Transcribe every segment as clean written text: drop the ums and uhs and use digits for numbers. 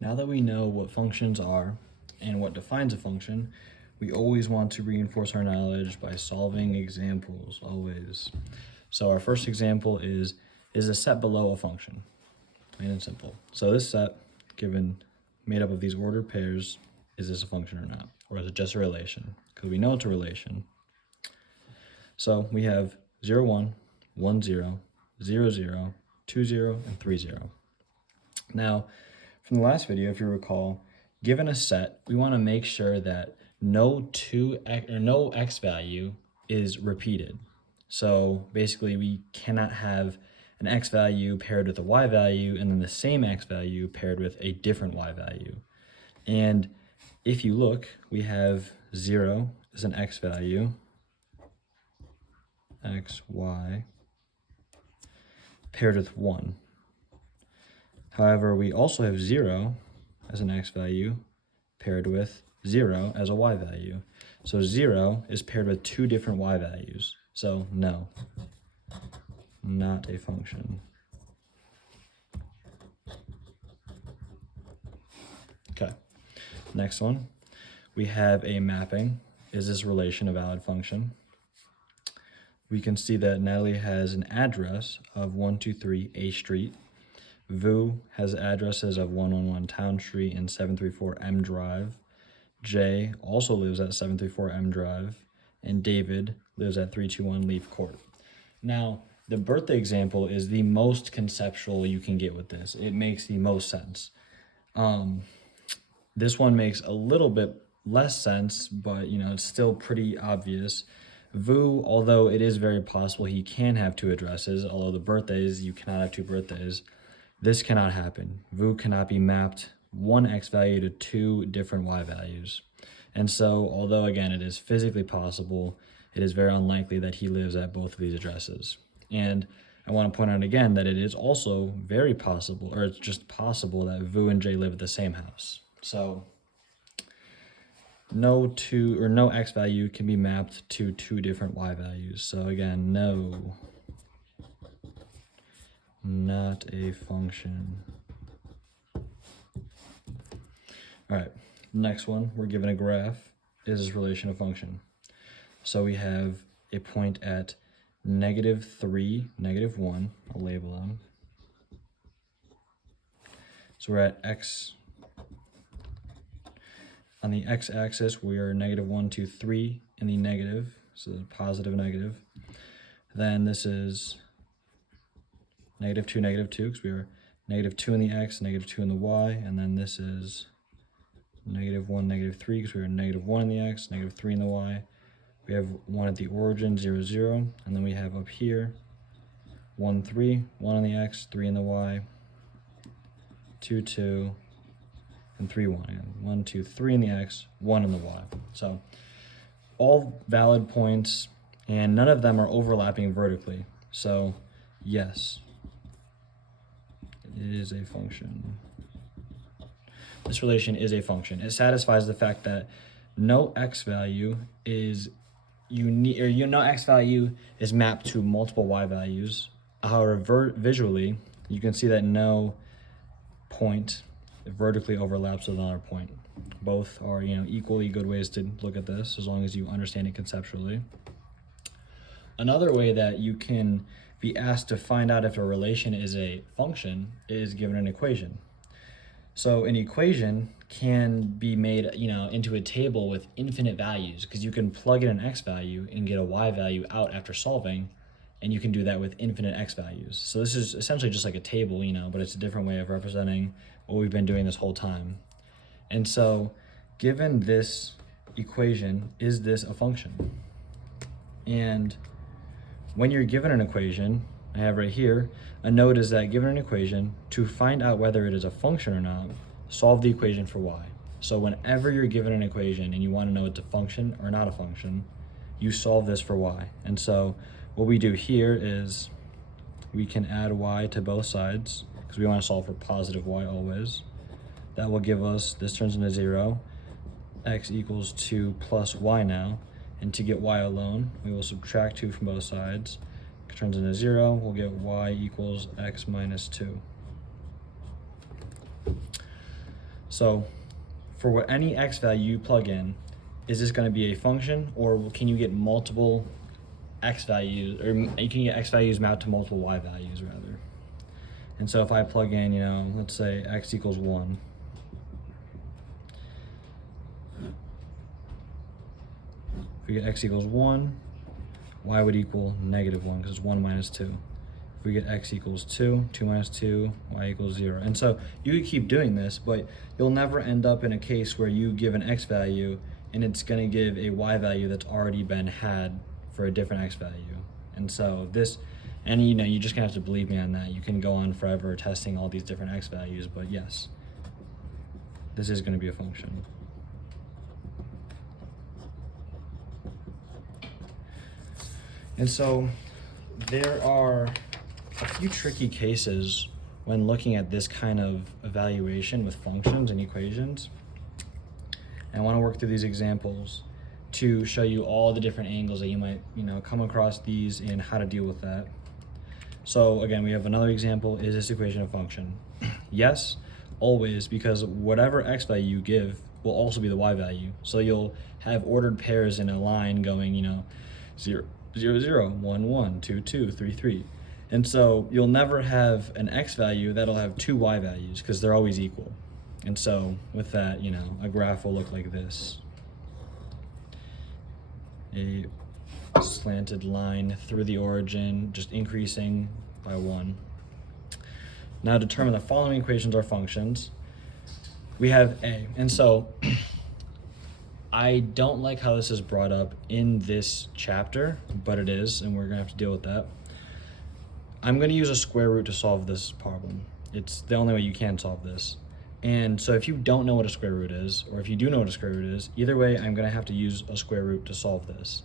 Now that we know what functions are and what defines a function, we always want to reinforce our knowledge by solving examples, always. So our first example is a set below a function? Plain and simple. So this set, given made up of these ordered pairs, is this a function or not? Or is it just a relation? Because we know it's a relation. So we have 0, 1, 1, 0, 0, 0, 2, 0, and 3, 0. Now, from the last video, if you recall, given a set, we want to make sure that no x value is repeated. So basically, we cannot have an x value paired with a y value and then the same x value paired with a different y value. And if you look, we have 0 as an x value, x, y, paired with 1. However, we also have 0 as an x value paired with 0 as a y value. So 0 is paired with 2 different y values. So no, not a function. Okay, next one. We have a mapping. Is this relation a valid function? We can see that Natalie has an address of 123 A Street. Vu has addresses of 111 Town Street and 734 M Drive. Jay also lives at 734 M Drive. And David lives at 321 Leaf Court. Now, the birthday example is the most conceptual you can get with this. It makes the most sense. This one makes a little bit less sense, but it's still pretty obvious. Vu, although it is very possible he can have 2 addresses, although the birthdays, you cannot have 2 birthdays. This cannot happen. Vu cannot be mapped one x value to 2 different y values. And so, although again it is physically possible, it is very unlikely that he lives at both of these addresses. And I want to point out again that it is also very possible, or it's just possible, that Vu and Jay live at the same house. So no x value can be mapped to 2 different y values. So again, no, not a function. All right, next one, we're given a graph. Is this relation a function? So we have a point at -3, -1, I'll label them. So we're at x. On the x-axis, we are -1, 2, 3 in the negative, so positive, negative. Then this is -2, -2, because we are -2 in the x, -2 in the y, and then this is -1, -3, because we are -1 in the x, -3 in the y. We have 1 at the origin, 0, 0, and then we have up here 1, 3, 1 in the x, 3 in the y, 2, 2, and 3, 1. And 1, 2, 3 in the x, 1 in the y. So all valid points, and none of them are overlapping vertically. So yes, it is a function. This relation is a function. It satisfies the fact that no x value is unique, or no x value is mapped to multiple y values. However, visually, you can see that no point vertically overlaps with another point. Both are equally good ways to look at this, as long as you understand it conceptually. Another way that you can be asked to find out if a relation is a function is given an equation. So an equation can be made into a table with infinite values, because you can plug in an x value and get a y value out after solving, and you can do that with infinite x values. So this is essentially just like a table, but it's a different way of representing what we've been doing this whole time. And so given this equation, is this a function? And when you're given an equation, I have right here, a note is that given an equation, to find out whether it is a function or not, solve the equation for y. So whenever you're given an equation and you want to know it's a function or not a function, you solve this for y. And so what we do here is we can add y to both sides, because we want to solve for positive y always. That will give us, this turns into 0, x equals 2 plus y now. And to get y alone, we will subtract 2 from both sides. It turns into 0, we'll get y equals x minus 2. So for any x value you plug in, is this going to be a function, or can you get multiple x values, or you can get x values mapped to multiple y values rather? And so if I plug in, let's say x equals 1. If we get x equals 1, y would equal -1 because it's 1 minus 2. If we get x equals 2, 2 minus 2, y equals 0. And so you could keep doing this, but you'll never end up in a case where you give an x value and it's going to give a y value that's already been had for a different x value. And so this, and you're just going to have to believe me on that. You can go on forever testing all these different x values, but yes, this is going to be a function. And so there are a few tricky cases when looking at this kind of evaluation with functions and equations. And I want to work through these examples to show you all the different angles that you might, come across these and how to deal with that. So again, we have another example. Is this equation a function? Yes, always, because whatever x value you give will also be the y value. So you'll have ordered pairs in a line going, 0, 0, 0, 1, 1, 2, 2, 3, 3. And so you'll never have an x value that'll have two y values because they're always equal. And so with that, a graph will look like this. A slanted line through the origin, just increasing by 1. Now determine the following equations are functions. We have a, and so I don't like how this is brought up in this chapter, but it is, and we're gonna have to deal with that. I'm gonna use a square root to solve this problem. It's the only way you can solve this. And so if you don't know what a square root is, or if you do know what a square root is, either way, I'm gonna have to use a square root to solve this.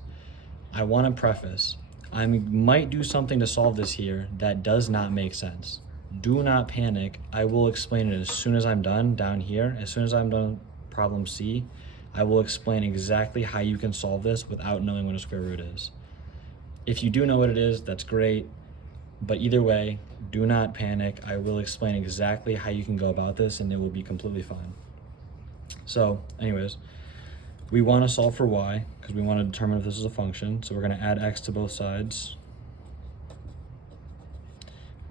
I wanna preface, I might do something to solve this here that does not make sense. Do not panic. I will explain it as soon as I'm done down here. As soon as I'm done problem C, I will explain exactly how you can solve this without knowing what a square root is. If you do know what it is, that's great. But either way, do not panic. I will explain exactly how you can go about this and it will be completely fine. So anyways, we want to solve for y because we want to determine if this is a function. So we're going to add x to both sides.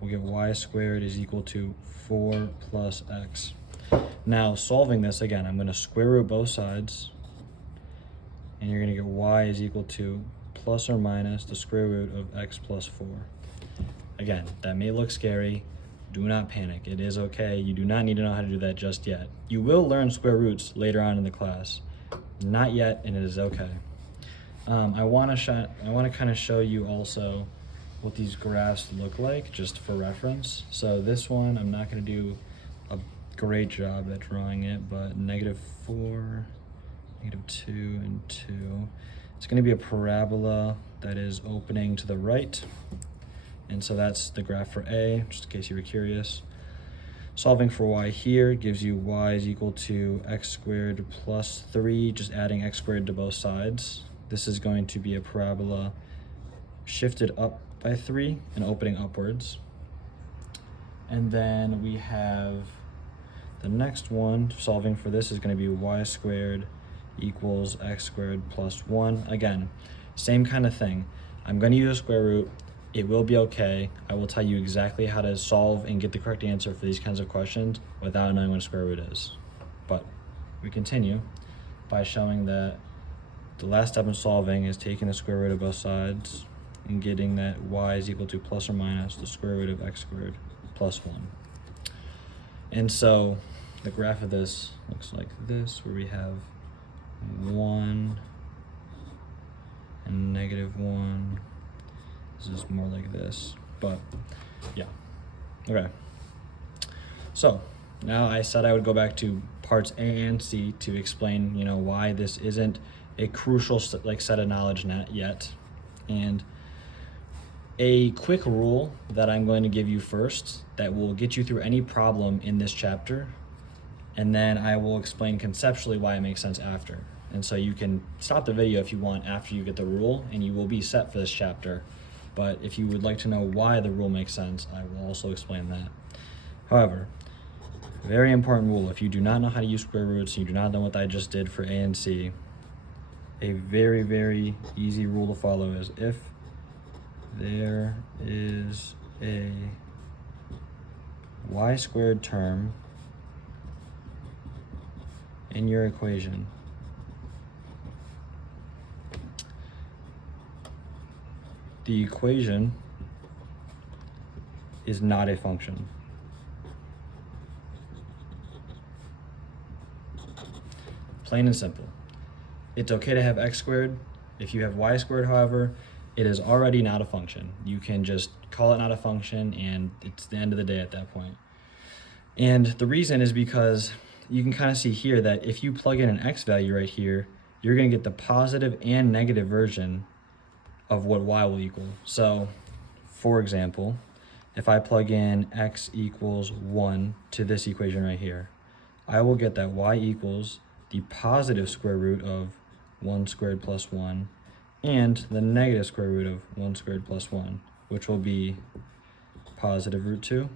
We'll get y squared is equal to 4 plus x. Now solving this, again, I'm going to square root both sides. And you're going to get y is equal to plus or minus the square root of x plus 4. Again, that may look scary. Do not panic. It is okay. You do not need to know how to do that just yet. You will learn square roots later on in the class. Not yet, and it is okay. I want to kind of show you also what these graphs look like, just for reference. So this one, I'm not going to do a great job at drawing it, but -4, -2, and 2. It's going to be a parabola that is opening to the right. And so that's the graph for A, just in case you were curious. Solving for y here gives you y is equal to x squared plus 3, just adding x squared to both sides. This is going to be a parabola shifted up by 3 and opening upwards. And then we have the next one, solving for this is going to be y squared equals x squared plus 1. Again, same kind of thing. I'm going to use a square root. It will be okay. I will tell you exactly how to solve and get the correct answer for these kinds of questions without knowing what a square root is. But we continue by showing that the last step in solving is taking the square root of both sides and getting that y is equal to plus or minus the square root of x squared plus 1. And so the graph of this looks like this, where we have 1 and -1. This is more like this, but yeah. Okay. So now I said I would go back to parts A and C to explain, why this isn't a crucial set of knowledge net yet. And a quick rule that I'm going to give you first that will get you through any problem in this chapter, and then I will explain conceptually why it makes sense after. And so you can stop the video if you want after you get the rule, and you will be set for this chapter. But if you would like to know why the rule makes sense, I will also explain that. However, Very important rule. If you do not know how to use square roots, you do not know what I just did for A and C, a very, very easy rule to follow is if there is a y squared term in your equation, the equation is not a function. Plain and simple. It's okay to have x squared. If you have y squared, however, it is already not a function. You can just call it not a function and it's the end of the day at that point. And the reason is because you can kind of see here that if you plug in an x value right here, you're going to get the positive and negative version of what y will equal. So, for example, if I plug in x equals 1 to this equation right here, I will get that y equals the positive square root of 1 squared plus 1 and the negative square root of 1 squared plus 1, which will be positive root 2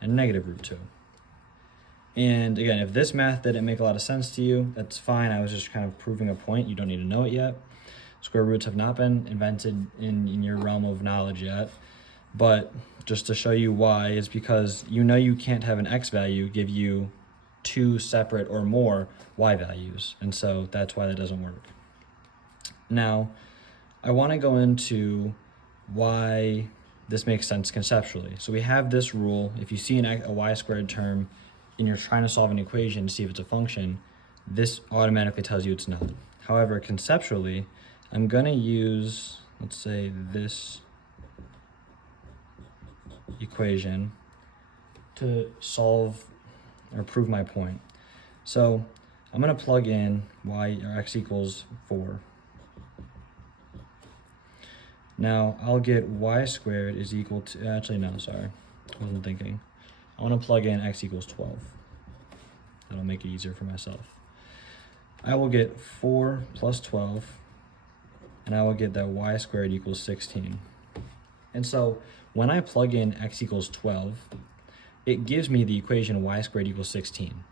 and negative root 2. And again, if this math didn't make a lot of sense to you, that's fine. I was just kind of proving a point. You don't need to know it yet. Square roots have not been invented in your realm of knowledge yet. But just to show you why is because you know you can't have an x value give you two separate or more y values. And so that's why that doesn't work. Now, I want to go into why this makes sense conceptually. So we have this rule. If you see a y squared term and you're trying to solve an equation to see if it's a function, this automatically tells you it's not. However, conceptually, I'm going to use, let's say, this equation to solve or prove my point. So I'm going to plug in y or x equals 4. Now I'll get y squared is equal to, actually no, sorry, I wasn't thinking. I want to plug in x equals 12. That'll make it easier for myself. I will get 4 plus 12, and I will get that y squared equals 16. And so when I plug in x equals 12, it gives me the equation y squared equals 16.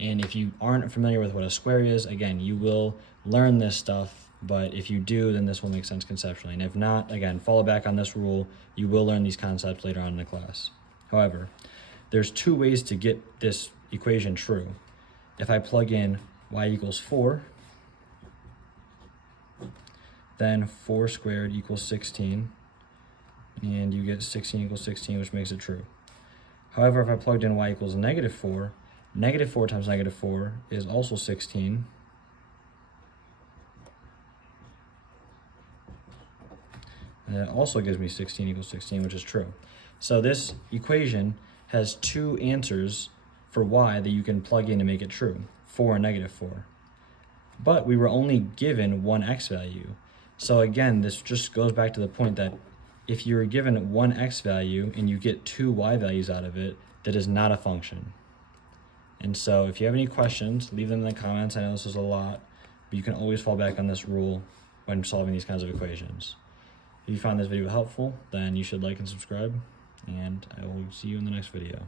And if you aren't familiar with what a square is, again, you will learn this stuff, but if you do, then this will make sense conceptually. And if not, again, follow back on this rule. You will learn these concepts later on in the class. However, there's two ways to get this equation true. If I plug in y equals 4, then 4 squared equals 16, and you get 16 equals 16, which makes it true. However, if I plugged in y equals negative 4 times negative 4 is also 16. And it also gives me 16 equals 16, which is true. So this equation has two answers for y that you can plug in to make it true, 4 and negative 4. But we were only given one x value. So again, this just goes back to the point that if you're given one x value and you get two y values out of it, that is not a function. And so if you have any questions, leave them in the comments. I know this is a lot, but you can always fall back on this rule when solving these kinds of equations. If you found this video helpful, then you should like and subscribe, and I will see you in the next video.